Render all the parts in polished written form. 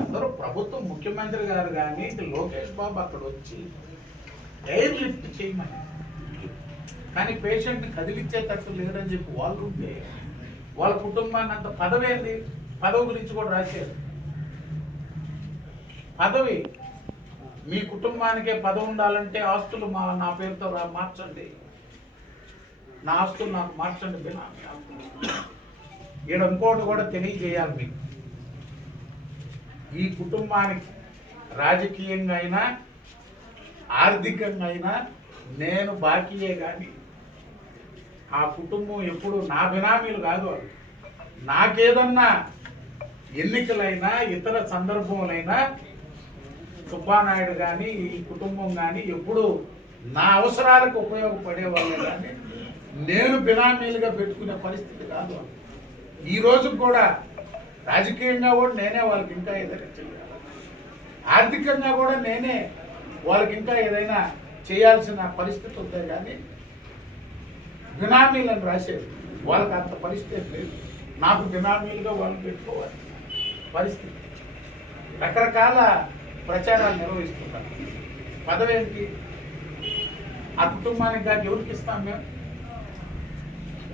అందరూ ప్రభుత్వం ముఖ్యమంత్రి గారు కానీ లోకేష్ బాబు అక్కడ వచ్చి ఎయిర్ లిఫ్ట్ చేయమని, కానీ పేషెంట్ని కదిలిచ్చేటట్టు లేదని చెప్పి వాళ్ళు ఉంటే వాళ్ళ కుటుంబాన్ని అంత పదవి ఏంది, పదవి గురించి కూడా రాశారు. పదవి మీ కుటుంబానికే పదవి ఉండాలంటే ఆస్తులు నా పేరుతో మార్చండి, నా ఆస్తులు నాకు మార్చండి బినామీ. ఈడ ఇంకోటి కూడా తెలియజేయాలి మీకు, ఈ కుటుంబానికి రాజకీయంగా అయినా ఆర్థికంగా అయినా నేను బాకీయే కానీ ఆ కుటుంబం ఎప్పుడు నా బినామీలు కాదు. వాళ్ళు నాకేదన్నా ఎన్నికలైనా ఇతర సందర్భంలైనా సుబ్బానాయుడు కానీ ఈ కుటుంబం కానీ ఎప్పుడు నా అవసరాలకు ఉపయోగపడే వాళ్ళు కానీ నేను బినామీలుగా పెట్టుకునే పరిస్థితి కాదు. ఈ రోజు కూడా రాజకీయంగా కూడా నేనే వాళ్ళకి ఇంకా ఏదైనా చేయాలి, ఆర్థికంగా కూడా నేనే వాళ్ళకి ఇంకా ఏదైనా చేయాల్సిన పరిస్థితి ఉంటాయి. కానీ బినామీలను రాసేది వాళ్ళకి అంత పరిస్థితి లేదు. నాకు బినామీలుగా వాళ్ళు పెట్టుకోవాలి పరిస్థితి. రకరకాల ప్రచారాలు నిర్వహిస్తున్నారు. పదవి ఏంటి ఆ కుటుంబానికి కానీ ఎవరికి ఇస్తాం మేము?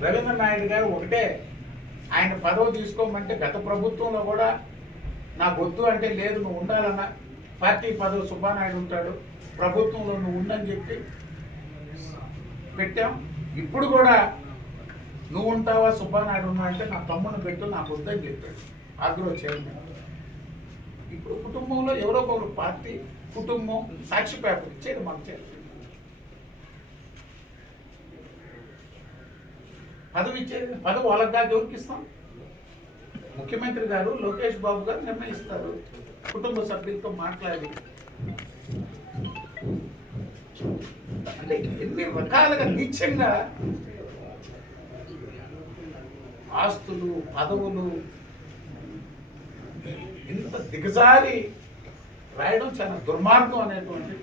రవీంద్ర నాయుడు గారు ఒకటే, ఆయన పదవి తీసుకోమంటే గత ప్రభుత్వంలో కూడా నాకు వద్దు అంటే లేదు నువ్వు ఉండాలన్న పార్టీ పదవి సుబ్బానాయుడు ఉంటాడు, ప్రభుత్వంలో నువ్వు ఉండని చెప్పి పెట్టాం. ఇప్పుడు కూడా నువ్వు ఉంటావా సుబ్బానాయుడు ఉన్నా అంటే నా తమ్ముని పెట్టు, నాకు వద్దని చెప్పాడు ఆగ్రో చైర్మన్. ఇప్పుడు కుటుంబంలో ఎవరో ఒకరు పార్టీ కుటుంబం సాక్షి పేపర్ ఇచ్చేది మాకు చేయాలి. పదవి ఇచ్చేది, పదవి వాళ్ళకి కాదు ఎవరికి ఇస్తాం? ముఖ్యమంత్రి గారు లోకేష్ బాబు గారు నిర్ణయిస్తారు, కుటుంబ సభ్యులతో మాట్లాడి. అంటే ఎన్ని రకాలుగా నీచంగా ఆస్తులు పదవులు ఇంత దిగజారి రాయడం చాలా దుర్మార్గం అనేటువంటి